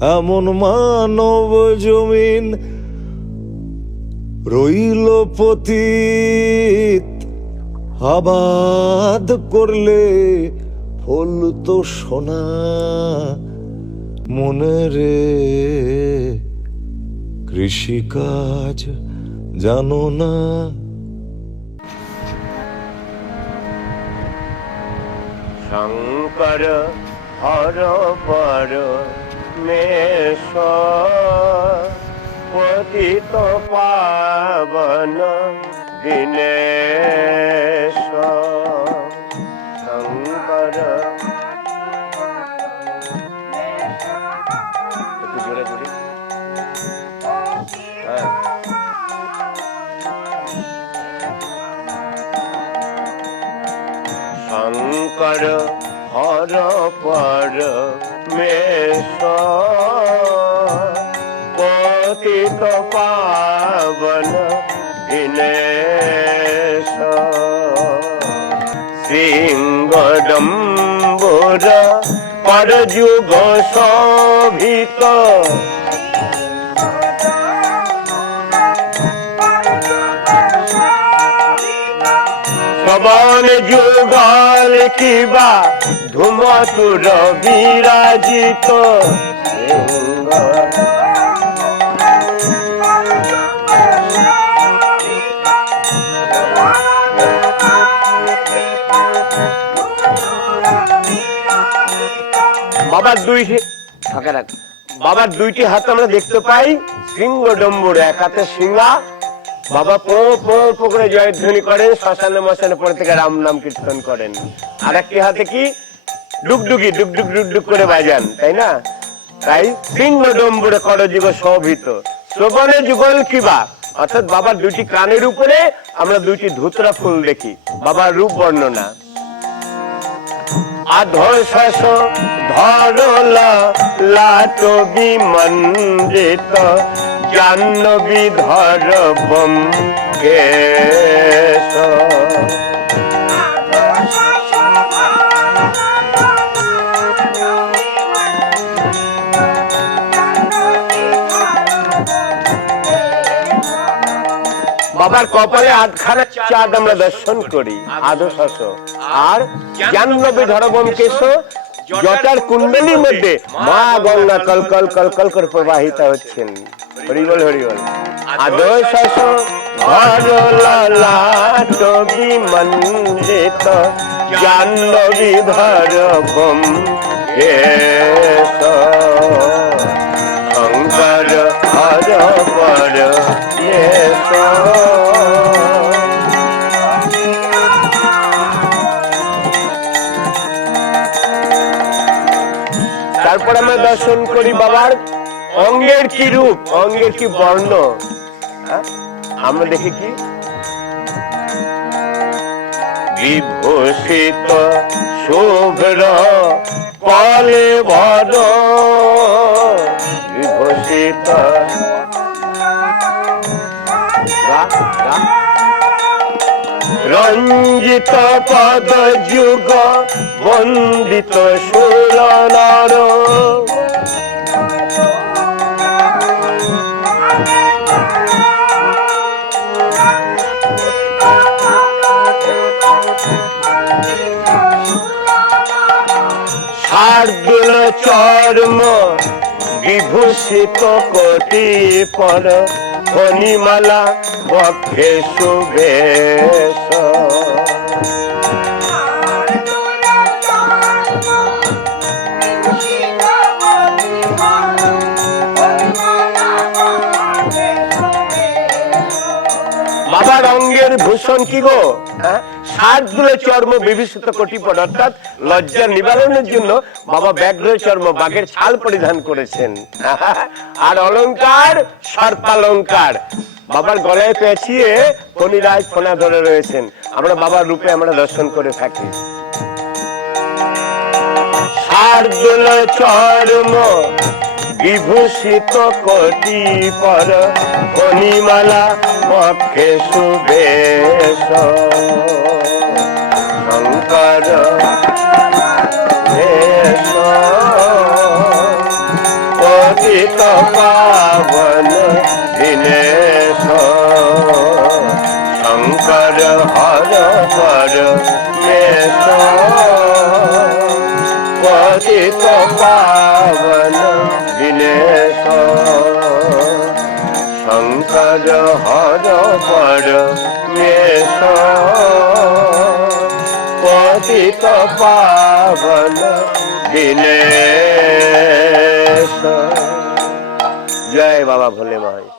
এমন মানব জমিন রইল পতীত। আবাদ করলে ফুল তো সোনা মনে রে। কৃষিকাজ জানো না। শঙ্কর হর পর মেষ পতিত পাবন দিনেশ শঙ্কর শঙ্কর হর পর মেষ পতিত পাবন দিনেশ সিংহডম্বর পর যুগ শোভিত শ্রবণ যুগল কিবা ধুমতুর বিরাজিত সিংহ বাবার দুইটি ফাঁকা রাখ। বাবার দুইটি হাত আমরা দেখতে পাই। সিংহ ডম্বুর এক হাতে সিংহা বাবা পো পো পো করে জয়ধ্বনি করেন, শ্মশানে মশানে পড়ে থেকে রাম নাম কীর্তন করেন। আর একটি হাতে কি? ডুগডুগি, ডুগডুগ ডুগডুগ করে বাজান, তাই না? তাই সিংহ ডম্বুরে করজীব শোভিত। শ্রবণে যুগল কিবা অর্থাৎ বাবার দুইটি কানের উপরে আমরা দুইটি ধুতরা ফুল দেখি, বাবার রূপ বর্ণনা। আধশস ধরলা লাট বিমন্দিত জাহ্নবী ধরবম কেশ। বাবার কপালে আধখানা চাঁদ আমরা দর্শন করি আধশস আর জাহ্নবী ধরবম কেশ জটার কুণ্ডলীর মধ্যে মা গঙ্গা কলকল কলকল কল কল করে প্রবাহিত হচ্ছেন। হরিবল হরিবল। আদর্শস ধরলাট বিমন্দিত জাহ্নবী ধরবম। কেশ আমরা দর্শন করি বাবার। অঙ্গের কি রূপ? অঙ্গের কি বর্ণ? হ্যাঁ? আমরা দেখি কি? বিভূষিত শুভ্র কলে ভর রঞ্জিত পদ যুগ বন্দিত সুরনর শার্দুল চর্ম বিভূষিত কোটি পর ফণিমালা বক্ষে শুভেশ বাবার অঙ্গের ভূষণ কি গো? হ্যাঁ? সাতগুলো চর্ম বিভীষিত কোটি পদ অর্থাৎ লজ্জা নিবারণের জন্য বাবা ব্যাঘ্র চর্ম বাঘের ছাল পরিধান করেছেন। আর অলংকার সর্পালঙ্কার বাবার গলায় পেঁচিয়ে ফণিরাজ ফোনা ধরে রয়েছেন। আমরা বাবার রূপে আমরা দর্শন করে থাকি। শার্দুল চর্ম বিভূষিত কটি পর অনিমালা পক্ষে শুভেশ শঙ্কর পতিত পাবন দিনেশ। শঙ্কর হর পর দেশ মেষ। পতিত পাবন দিনেশ জয় বাবা ভোলে মহারাজ।